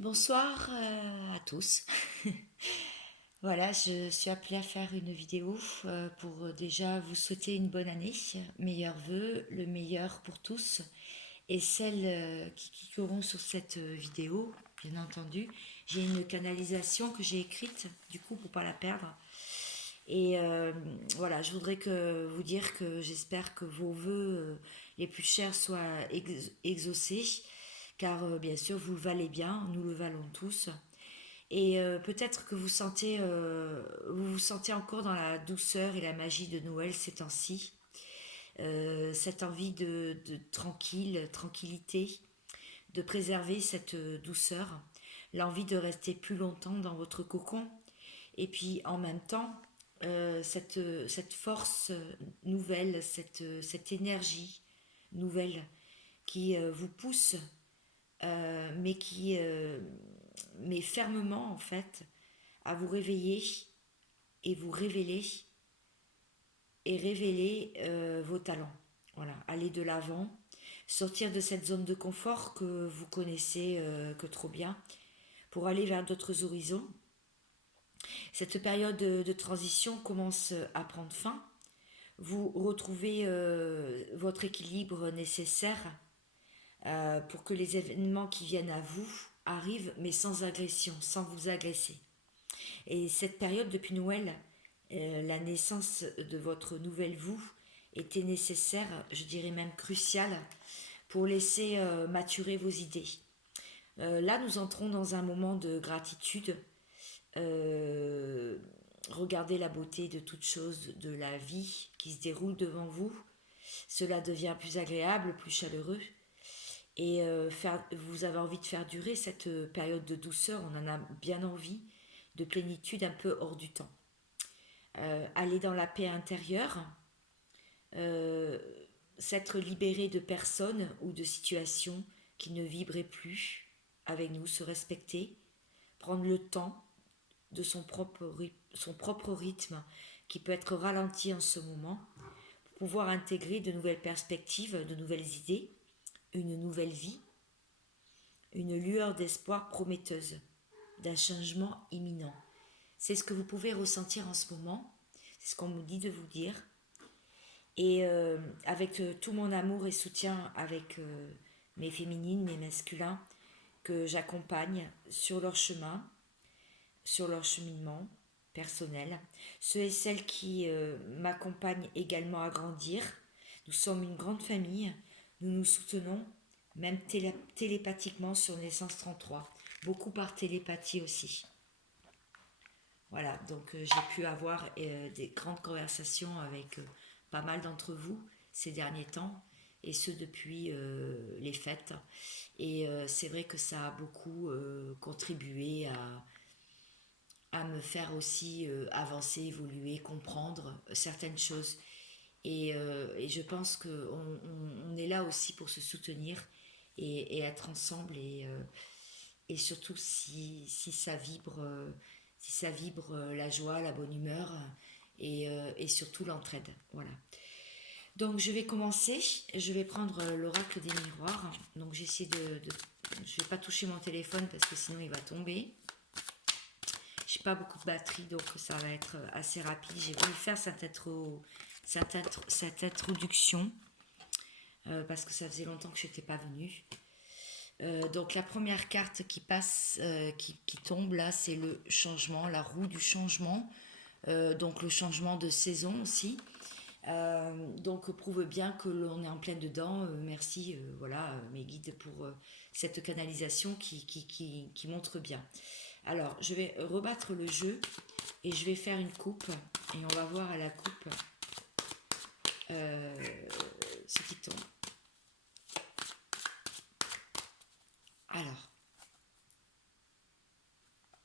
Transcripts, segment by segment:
Bonsoir à tous. Voilà, je suis appelée à faire une vidéo pour déjà vous souhaiter une bonne année, meilleurs vœux, le meilleur pour tous. Et celles qui cliqueront sur cette vidéo, bien entendu, j'ai une canalisation que j'ai écrite, du coup, pour pas la perdre. Et voilà, je voudrais vous dire que j'espère que vos vœux les plus chers soient exaucés, car bien sûr, vous le valez bien, nous le valons tous. Et peut-être que vous vous sentez encore dans la douceur et la magie de Noël ces temps-ci. Cette envie de tranquillité, de préserver cette douceur, l'envie de rester plus longtemps dans votre cocon, et puis en même temps, cette force nouvelle, cette énergie nouvelle qui vous pousse, mais mais fermement en fait, à vous réveiller et vous révéler et révéler vos talents. Voilà, aller de l'avant, sortir de cette zone de confort que vous connaissez que trop bien, pour aller vers d'autres horizons. Cette période de transition commence à prendre fin. Vous retrouvez votre équilibre nécessaire pour que les événements qui viennent à vous arrivent, mais sans agression, sans vous agresser. Et cette période depuis Noël, la naissance de votre nouvelle vous était nécessaire, je dirais même cruciale, pour laisser maturer vos idées. Là, nous entrons dans un moment de gratitude. Euh, Regardez la beauté de toute chose de la vie qui se déroule devant vous. Cela devient plus agréable, plus chaleureux. Et vous avez envie de faire durer cette période de douceur, on en a bien envie, de plénitude un peu hors du temps. Aller dans la paix intérieure, euh, s'être libéré de personnes ou de situations qui ne vibraient plus avec nous, se respecter, prendre le temps de son propre rythme qui peut être ralenti en ce moment, pour pouvoir intégrer de nouvelles perspectives, de nouvelles idées, une nouvelle vie, une lueur d'espoir prometteuse, d'un changement imminent. C'est ce que vous pouvez ressentir en ce moment, c'est ce qu'on me dit de vous dire. Et avec tout mon amour et soutien avec mes féminines, mes masculins, que j'accompagne sur leur chemin, sur leur cheminement personnel, ceux et celles qui m'accompagnent également à grandir. Nous sommes une grande famille, nous nous soutenons, même télépathiquement sur Naissance 33, beaucoup par télépathie aussi. Voilà, donc j'ai pu avoir des grandes conversations avec pas mal d'entre vous ces derniers temps, et ce depuis les fêtes. Et c'est vrai que ça a beaucoup contribué à me faire aussi avancer, évoluer, comprendre certaines choses. Et je pense qu'on est là aussi pour se soutenir et être ensemble, et surtout si ça vibre, la joie, la bonne humeur, et surtout l'entraide. Voilà. Donc je vais commencer, je vais prendre l'oracle des miroirs. Donc j'essaie je vais pas toucher mon téléphone parce que sinon il va tomber. J'ai pas beaucoup de batterie, donc ça va être assez rapide. J'ai voulu faire cette introduction parce que ça faisait longtemps que je n'étais pas venue. Donc la première carte qui passe, qui tombe là, c'est le changement, la roue du changement. Donc le changement de saison aussi. Donc prouve bien que l'on est en plein dedans. Merci, voilà, mes guides pour cette canalisation qui montre bien. Alors, je vais rebattre le jeu et je vais faire une coupe, et on va voir à la coupe euh, ce qui tombe. Alors,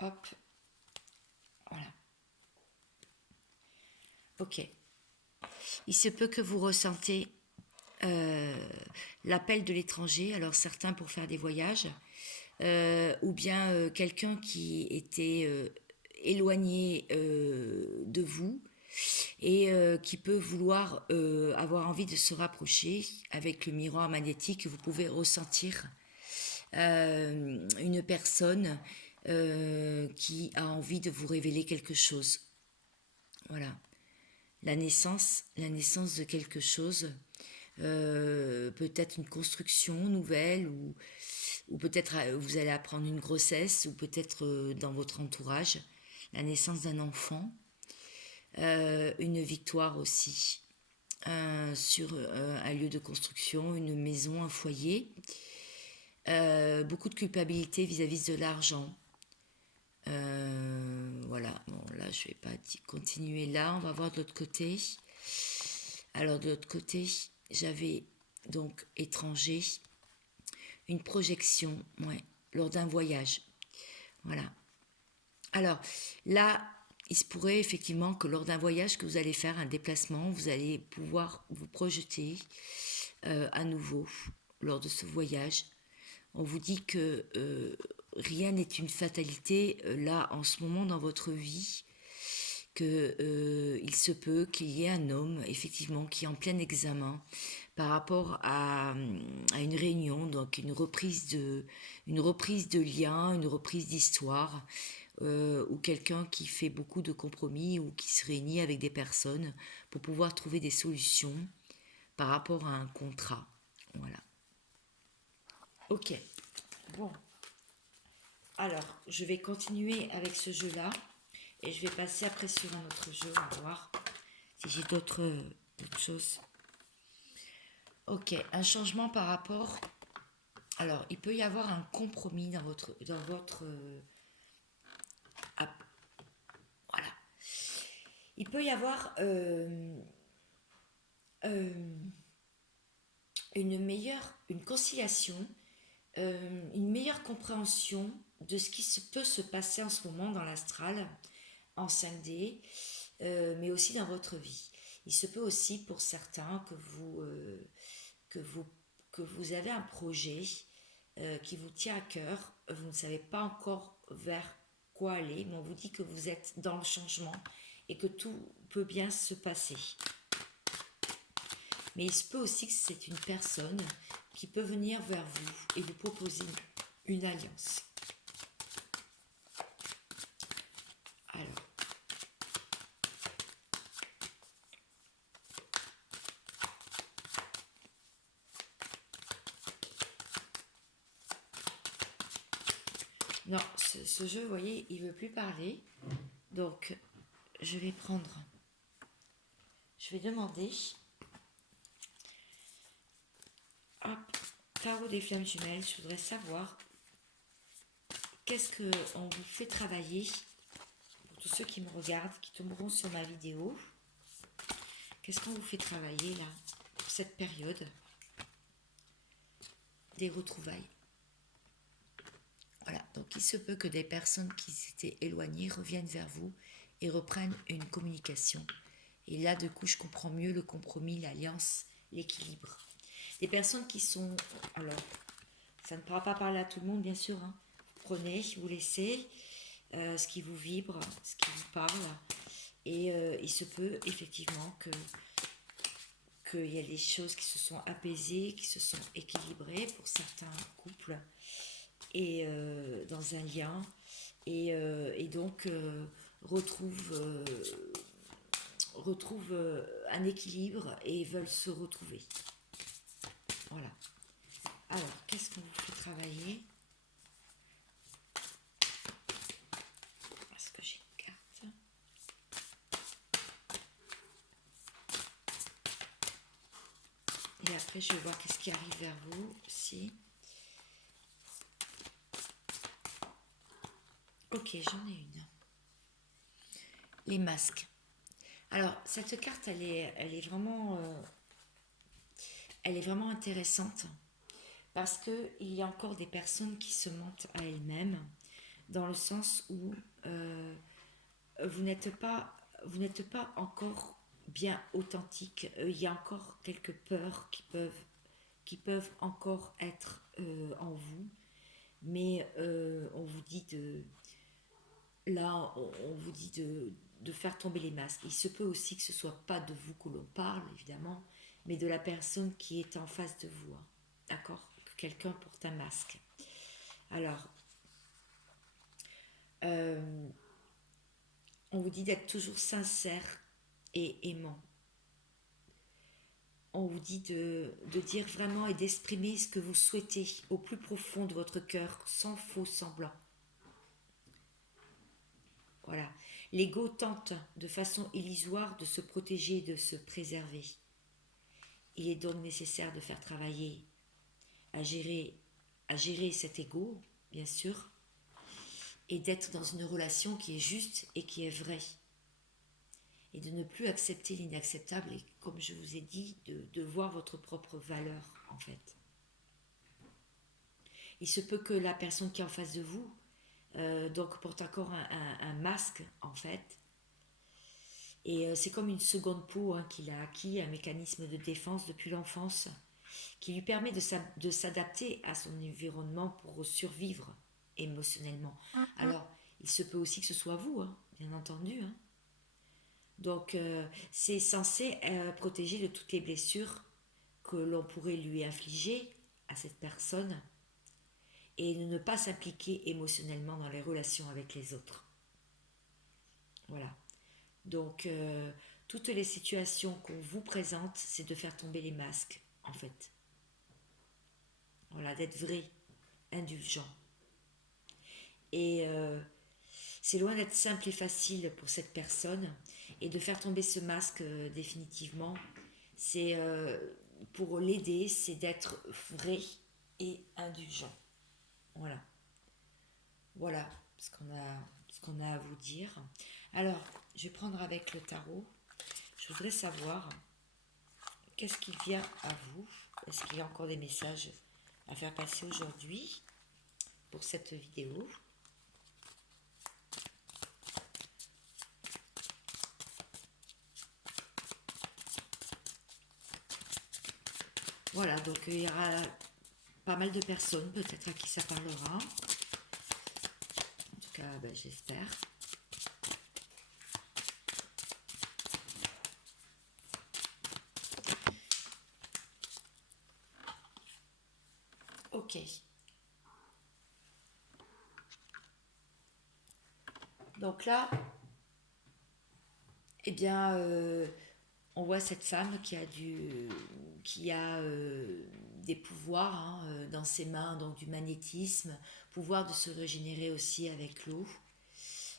hop, voilà. Ok. Il se peut que vous ressentez euh, l'appel de l'étranger, alors certains pour faire des voyages, ou bien quelqu'un qui était éloigné de vous et qui peut vouloir avoir envie de se rapprocher. Avec le miroir magnétique, vous pouvez ressentir une personne qui a envie de vous révéler quelque chose. Voilà. La naissance de quelque chose, peut-être une construction nouvelle ou peut-être vous allez apprendre une grossesse ou peut-être dans votre entourage, la naissance d'un enfant, une victoire aussi sur un lieu de construction, une maison, un foyer, beaucoup de culpabilité vis-à-vis de l'argent. Voilà, bon là je vais pas continuer là, on va voir de l'autre côté. Alors de l'autre côté, j'avais donc étranger, une projection, ouais, lors d'un voyage. Voilà. Alors là, il se pourrait effectivement que lors d'un voyage que vous allez faire, un déplacement, vous allez pouvoir vous projeter à nouveau lors de ce voyage. On vous dit que rien n'est une fatalité là en ce moment dans votre vie, que il se peut qu'il y ait un homme effectivement qui est en plein examen par rapport à une réunion, donc une reprise de lien, une reprise d'histoire, ou quelqu'un qui fait beaucoup de compromis ou qui se réunit avec des personnes pour pouvoir trouver des solutions par rapport à un contrat. Voilà. Ok. Bon. Alors, je vais continuer avec ce jeu-là et je vais passer après sur un autre jeu. On va voir si j'ai d'autres choses. Ok, un changement par rapport. Alors, il peut y avoir un compromis dans votre voilà. Il peut y avoir une conciliation, une meilleure compréhension de ce qui peut se passer en ce moment dans l'astral, en 5D, mais aussi dans votre vie. Il se peut aussi pour certains que vous, que vous avez un projet qui vous tient à cœur, vous ne savez pas encore vers quoi aller, mais on vous dit que vous êtes dans le changement et que tout peut bien se passer. Mais il se peut aussi que c'est une personne qui peut venir vers vous et vous proposer une alliance. Alors, non, ce jeu, vous voyez, il ne veut plus parler. Donc, je vais demander, hop, tarot des flammes jumelles, je voudrais savoir qu'est-ce qu'on vous fait travailler, pour tous ceux qui me regardent, qui tomberont sur ma vidéo, qu'est-ce qu'on vous fait travailler là, pour cette période des retrouvailles. Voilà, donc il se peut que des personnes qui s'étaient éloignées reviennent vers vous et reprennent une communication. Et là, du coup, je comprends mieux le compromis, l'alliance, l'équilibre. Des personnes qui sont... Alors, ça ne pourra pas parler à tout le monde, bien sûr. Hein. Vous prenez, vous laissez ce qui vous vibre, ce qui vous parle. Et il se peut effectivement qu'il y a des choses qui se sont apaisées, qui se sont équilibrées pour certains couples et dans un lien et donc retrouvent un équilibre et veulent se retrouver. Voilà. Alors, qu'est-ce qu'on vous fait travailler? Est-ce que j'ai une carte? Et après, je vais voir qu'est-ce qui arrive vers vous aussi. Ok, j'en ai une. Les masques. Alors, cette carte, elle est vraiment intéressante parce qu'il y a encore des personnes qui se mentent à elles-mêmes dans le sens où vous n'êtes pas encore bien authentique. Il y a encore quelques peurs qui peuvent encore être en vous, mais on vous dit on vous dit de faire tomber les masques. Il se peut aussi que ce soit pas de vous que l'on parle, évidemment, mais de la personne qui est en face de vous. Hein. D'accord? Que quelqu'un porte un masque. Alors, Euh, on vous dit d'être toujours sincère et aimant. On vous dit de dire vraiment et d'exprimer ce que vous souhaitez au plus profond de votre cœur, sans faux semblant. Voilà. L'ego tente de façon illusoire de se protéger et de se préserver. Il est donc nécessaire de faire travailler à gérer, à gérer cet ego, bien sûr, et d'être dans une relation qui est juste et qui est vraie. Et de ne plus accepter l'inacceptable et, comme je vous ai dit, de voir votre propre valeur, en fait. Il se peut que la personne qui est en face de vous donc porte encore un masque, en fait. Et c'est comme une seconde peau hein, qu'il a acquis, un mécanisme de défense depuis l'enfance, qui lui permet de s'adapter à son environnement pour survivre émotionnellement. Alors, il se peut aussi que ce soit vous, hein, bien entendu. Hein. Donc, c'est censé protéger de toutes les blessures que l'on pourrait lui infliger à cette personne et de ne pas s'impliquer émotionnellement dans les relations avec les autres. Voilà. Donc, toutes les situations qu'on vous présente, c'est de faire tomber les masques, en fait. Voilà, d'être vrai, indulgent. Et c'est loin d'être simple et facile pour cette personne. Et de faire tomber ce masque définitivement, c'est pour l'aider, c'est d'être vrai et indulgent. Voilà. Voilà ce qu'on a à vous dire. Alors, je vais prendre avec le tarot. Je voudrais savoir qu'est-ce qui vient à vous. Est-ce qu'il y a encore des messages à faire passer aujourd'hui pour cette vidéo? Voilà, donc il y aura pas mal de personnes peut-être à qui ça parlera. En tout cas, ben, j'espère. Ok. Donc là, eh bien, on voit cette femme qui a des pouvoirs hein, dans ses mains, donc du magnétisme, pouvoir de se régénérer aussi avec l'eau.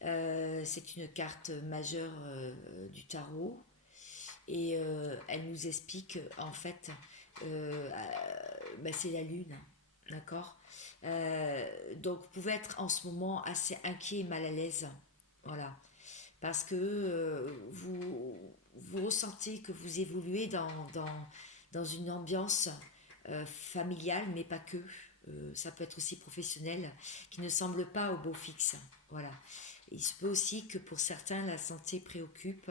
C'est une carte majeure du tarot et elle nous explique en fait, bah, c'est la lune, d'accord. Donc vous pouvez être en ce moment assez inquiet et mal à l'aise, voilà, parce que vous ressentez que vous évoluez dans une ambiance familiale, mais pas que. Ça peut être aussi professionnel, qui ne semble pas au beau fixe. Voilà. Il se peut aussi que pour certains, la santé préoccupe,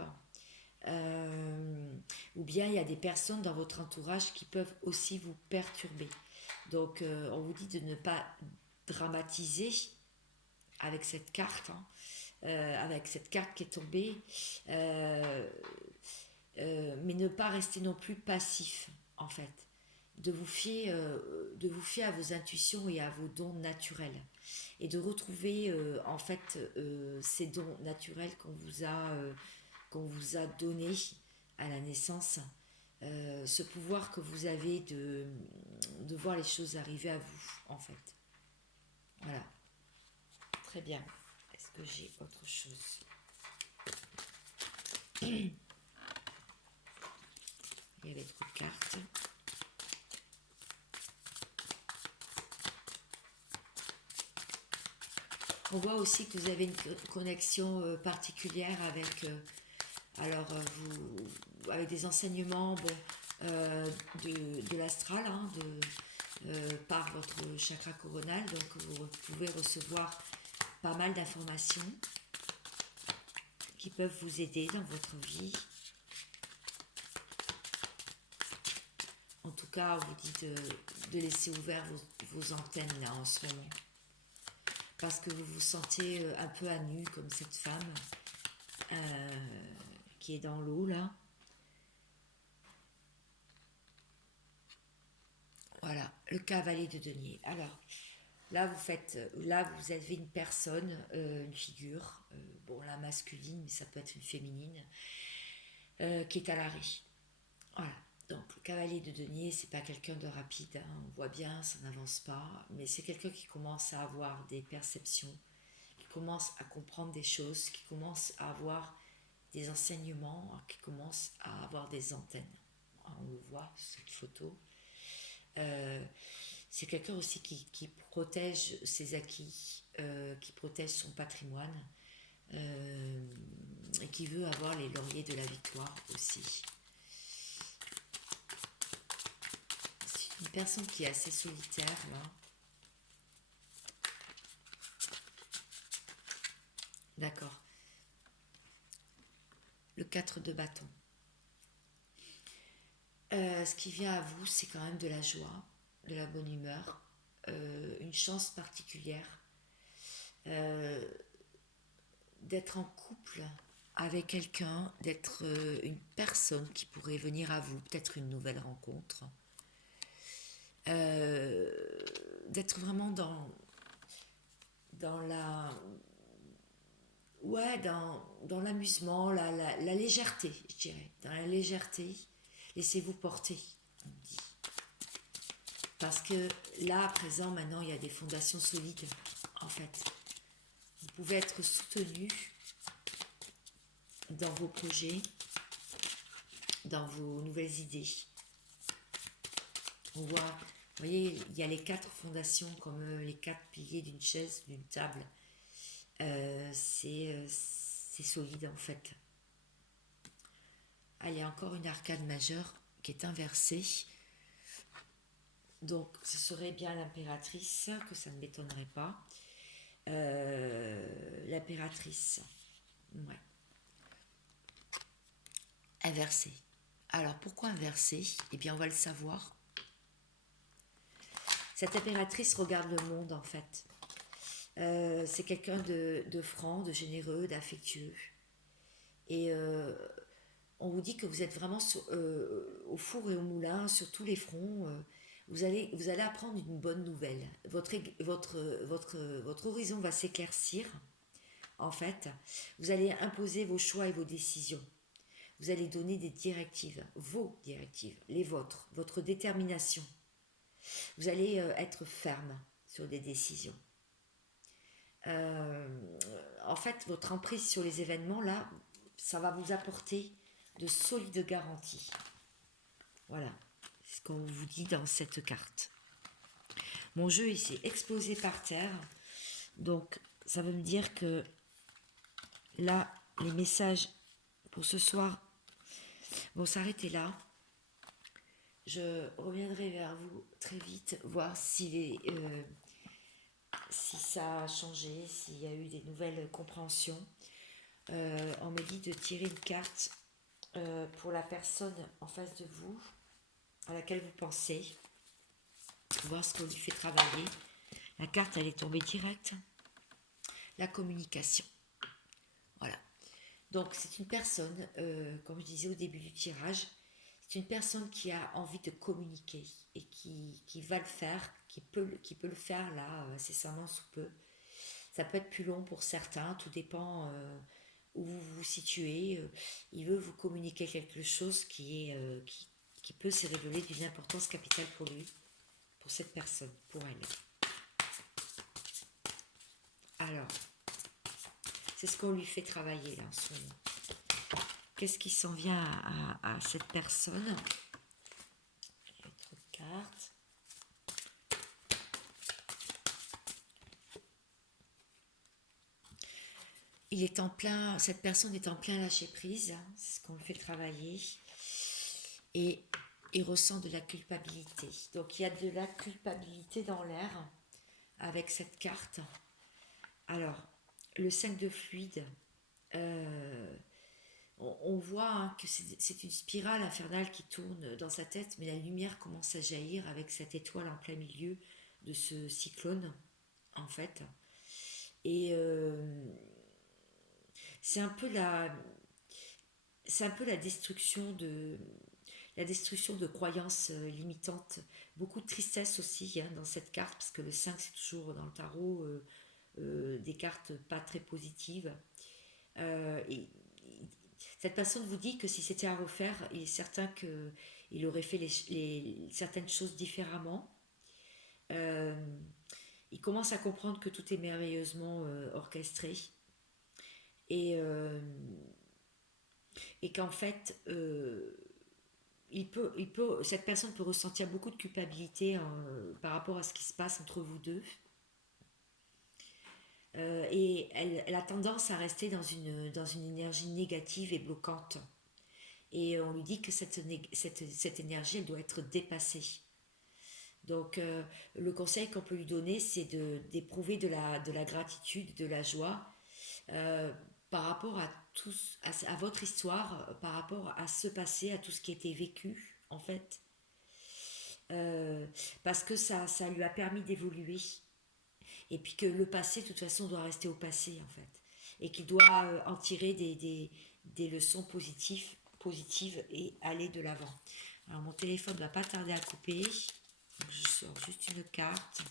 ou bien il y a des personnes dans votre entourage qui peuvent aussi vous perturber. Donc, on vous dit de ne pas dramatiser avec cette carte, hein, avec cette carte qui est tombée, euh, mais ne pas rester non plus passif, en fait. De vous fier à vos intuitions et à vos dons naturels. Et de retrouver, en fait, ces dons naturels qu'on vous a donnés à la naissance. Ce pouvoir que vous avez de voir les choses arriver à vous, en fait. Voilà. Très bien. Est-ce que j'ai autre chose? Il y avait trop de cartes. On voit aussi que vous avez une connexion particulière avec, avec des enseignements bon, de l'astral, hein, par votre chakra coronal. Donc vous pouvez recevoir pas mal d'informations qui peuvent vous aider dans votre vie. En tout cas, on vous dit de laisser ouvert vos antennes là en ce moment. Parce que vous vous sentez un peu à nu comme cette femme qui est dans l'eau là. Voilà, le cavalier de denier. Alors, Là, vous avez une personne, une figure, bon, la masculine, mais ça peut être une féminine, qui est à l'arrêt. Voilà. Donc, le cavalier de denier, c'est pas quelqu'un de rapide, hein. On voit bien, ça n'avance pas, mais c'est quelqu'un qui commence à avoir des perceptions, qui commence à comprendre des choses, qui commence à avoir des enseignements, qui commence à avoir des antennes. On le voit sur cette photo. Euh, c'est quelqu'un aussi qui protège ses acquis, qui protège son patrimoine, euh, et qui veut avoir les lauriers de la victoire aussi. C'est une personne qui est assez solitaire là. D'accord. Le 4 de bâton. Ce qui vient à vous, c'est quand même de la joie, de la bonne humeur, une chance particulière, euh, d'être en couple avec quelqu'un, d'être une personne qui pourrait venir à vous, peut-être une nouvelle rencontre, euh, d'être vraiment dans la, ouais, dans l'amusement, la légèreté, je dirais, dans la légèreté, laissez-vous porter, on dit. Parce que là, à présent, maintenant, il y a des fondations solides, en fait. Vous pouvez être soutenu dans vos projets, dans vos nouvelles idées. On voit, vous voyez, il y a les 4 fondations comme les 4 piliers d'une chaise, d'une table. C'est solide en fait. Ah, il y a encore une arcade majeure qui est inversée. Donc ce serait bien l'impératrice, que ça ne m'étonnerait pas. L'impératrice. Ouais. Inversée. Alors pourquoi inversée? Eh bien on va le savoir. Cette impératrice regarde le monde en fait. C'est quelqu'un de franc, de généreux, d'affectueux. Et on vous dit que vous êtes vraiment au four et au moulin, sur tous les fronts. Vous allez apprendre une bonne nouvelle. Votre horizon va s'éclaircir, en fait. Vous allez imposer vos choix et vos décisions. Vous allez donner des directives, vos directives, les vôtres, votre détermination. Vous allez être ferme sur des décisions. Euh, En fait, votre emprise sur les événements, là, ça va vous apporter de solides garanties. Voilà ce qu'on vous dit dans cette carte. Mon jeu, il s'est explosé par terre. Donc, ça veut me dire que là, les messages pour ce soir vont s'arrêter là. Je reviendrai vers vous très vite, voir si ça a changé, s'il y a eu des nouvelles compréhensions. On me dit de tirer une carte pour la personne en face de vous, à laquelle vous pensez, voir ce qu'on lui fait travailler. La carte, elle est tombée directe. La communication. Voilà. Donc, c'est une personne, comme je disais au début du tirage, c'est une personne qui a envie de communiquer et qui va le faire, qui peut le faire là, incessamment sous peu. Ça peut être plus long pour certains, tout dépend où vous vous situez. Il veut vous communiquer quelque chose qui peut se révéler d'une importance capitale pour lui, pour cette personne, pour elle. Alors, c'est ce qu'on lui fait travailler là en ce moment. Qu'est-ce qui s'en vient à cette personne? Trop de cartes. Il est en plein, cette personne est en plein lâcher prise, hein, c'est ce qu'on le fait travailler. Et il ressent de la culpabilité. Donc il y a de la culpabilité dans l'air avec cette carte. Alors, le 5 de fluide, euh, on voit hein, que c'est une spirale infernale qui tourne dans sa tête, mais la lumière commence à jaillir avec cette étoile en plein milieu de ce cyclone, en fait. Et c'est un peu la destruction de la destruction de croyances limitantes, beaucoup de tristesse aussi hein, dans cette carte, parce que le 5 c'est toujours dans le tarot des cartes pas très positives. Et cette personne vous dit que si c'était à refaire, il est certain qu'il aurait fait certaines choses différemment. Euh, il commence à comprendre que tout est merveilleusement orchestré et, euh, et qu'en fait, cette personne peut ressentir beaucoup de culpabilité par rapport à ce qui se passe entre vous deux. Et elle a tendance à rester dans une énergie négative et bloquante. Et on lui dit que cette énergie, elle doit être dépassée. Donc, le conseil qu'on peut lui donner, c'est d'éprouver de la gratitude, de la joie euh, par rapport à, à votre histoire, par rapport à ce passé, à tout ce qui a été vécu, en fait. Euh, Parce que ça lui a permis d'évoluer. Et puis que le passé, de toute façon, doit rester au passé, en fait. Et qu'il doit en tirer des leçons positives et aller de l'avant. Alors, mon téléphone ne va pas tarder à couper. Donc, je sors juste une carte.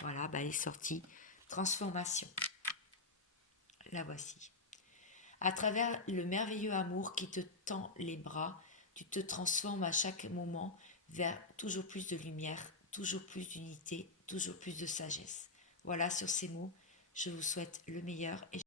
Voilà, bah, elle est sortie. Transformation. La voici. À travers le merveilleux amour qui te tend les bras, tu te transformes à chaque moment vers toujours plus de lumière, toujours plus d'unité, toujours plus de sagesse. Voilà, sur ces mots, je vous souhaite le meilleur et